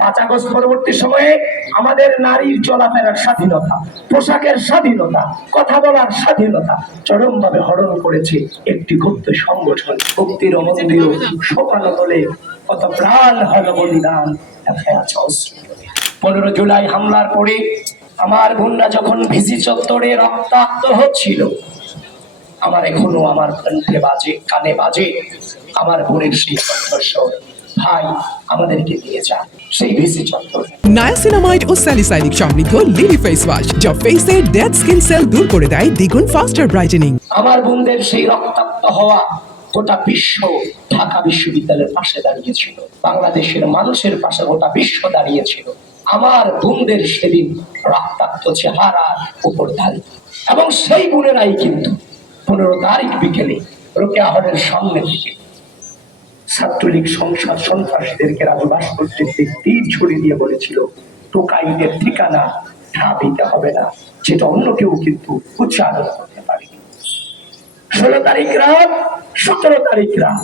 পাঁচ আগস্ট পরবর্তী সময়ে আমাদের নারীর চলাফেরার স্বাধীনতা, পোশাকের স্বাধীনতা, কথা বলার স্বাধীনতা চরমভাবে হরণ করেছে একটি গুপ্ত সংগঠন। মুক্তির মন্দির সোপানো তোলে কত প্রাণ হল বলিদান পনেরো জুলাই হামলার পরে আমার বোনরা যখন ভিসি চত্বরে রক্তাক্ত হচ্ছিল, আমার এখনও আমার কণ্ঠে বাজে, কানে বাজে, আমার বোনের সেই কণ্ঠস্বর। ভাই আমাদেরকে দিয়ে যান। সেই ভিসি চত্বরে নায়াসিনামাইড ও স্যালিসাইলিক সমৃদ্ধ লিলি ফেস ওয়াশ যা ফেসের ডেড স্কিন সেল দূর করে দেয় দ্বিগুণ ফাস্টার ব্রাইটেনিং আমার বোনদের সেই রক্তাক্ত হওয়া গোটা বিশ্ব ঢাকা বিশ্ববিদ্যালয়ের পাশে দাঁড়িয়েছিল। বাংলাদেশের মানুষের পাশে গোটা বিশ্ব দাঁড়িয়েছিল। আমার বোনদের সেদিন রক্তাক্ত চেহারার উপর দাঁড়িয়ে এবং সেই বোনেরাই কিন্তু পনেরো তারিখ বিকেলে রোকেয়াহরের সামনে থেকে ছাত্রলীগ সংসদ সন্ত্রাসীদেরকে রাজবাস করতে তীর ছড়ি দিয়ে বলেছিল, টোকাইদের ঠিকানা ঢাবিতে হবে না, যেটা অন্য কেউ কিন্তু উচ্চারণ করতে পারে ষোলো তারিখ রাত, সতেরো তারিখ রাত,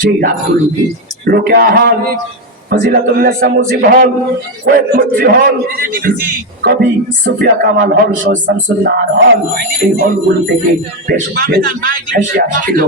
যেই রাতগুলোতে রোকেয়া হল ফজিলাতুল্লাহ কামাল হল হল, এই থেকে আসছিল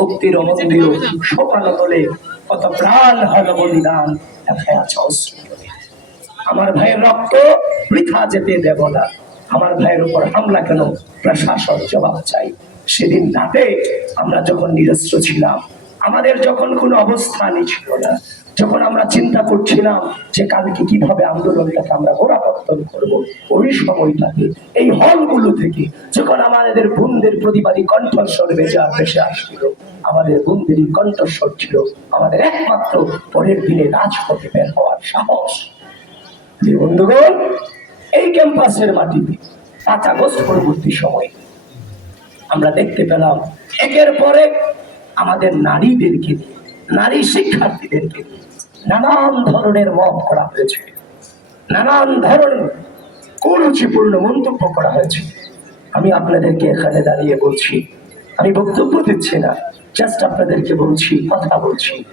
ভক্তির মন্দির বলে কত প্রাণ হল বলিদান আছে আমার ভাইয়ের রক্ত বৃথা যেতে দেব না। আমার ভাইয়ের উপর হামলা কেন? প্রশাসন জবাব চাই। সেদিন রাতে আমরা যখন নিরস্ত্র ছিলাম আমাদের যখন কোনো অবস্থানই ছিল না। যখন আমরা চিন্তা করছিলাম যে কালকে কীভাবে আন্দোলনটাকে আমরা গোড়াপত্তন করব, ওই সময়টাকে এই হলগুলো থেকে যখন আমাদের বোনদের প্রতিবাদী কণ্ঠস্বর বেজে ভেসে আসছিল, আমাদের বোনদেরই কণ্ঠস্বর ছিল আমাদের একমাত্র পরের দিনে রাজপথে বের হওয়ার সাহস। বন্ধুগণ, এই ক্যাম্পাসের মাটিতে পাঁচ আগস্ট পরবর্তী সময়ে আমরা দেখতে পেলাম একের পরে আমাদের নারীদেরকে, নারী শিক্ষার্থীদেরকে নানান ধরনের মত করা হয়েছে। নানান ধরনের কুরুচিপূর্ণ মন্তব্য করা হয়েছে। আমি আপনাদেরকে এখানে দাঁড়িয়ে বলছি, আমি বক্তব্য দিচ্ছি না জাস্ট আপনাদেরকে বলছি, কথা বলছি।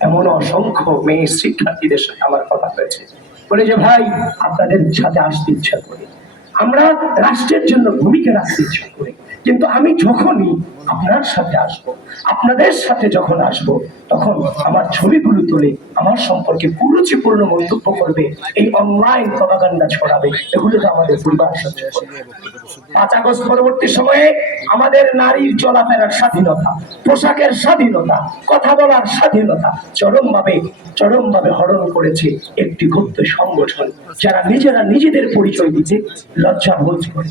এমন অসংখ্য মেয়ে শিক্ষার্থীদের সাথে আমার কথা হয়েছে। বলে যে, ভাই, আপনাদের সাথে আসতে ইচ্ছা করি। আমরা রাষ্ট্রের জন্য ভূমিকা রাখতে ইচ্ছা করি। কিন্তু আমি যখনই আপনার সাথে আসব, আপনাদের সাথে যখন আসব, তখন আমার ছবিগুলো তুলে আমার সম্পর্কে কুরুচিপূর্ণ মন্তব্য করবে, এই অনলাইন প্রপাগান্ডা ছড়াবে। এগুলো তো আমাদের পরিবার সহ্য পাঁচ আগস্ট পরবর্তী সময়ে আমাদের নারীর চলাফেরার স্বাধীনতা, পোশাকের স্বাধীনতা, কথা বলার স্বাধীনতা চরমভাবে চরমভাবে হরণ করেছে একটি গুপ্ত সংগঠন, যারা নিজেরা নিজেদের পরিচয় দিতে লজ্জা বোধ করে।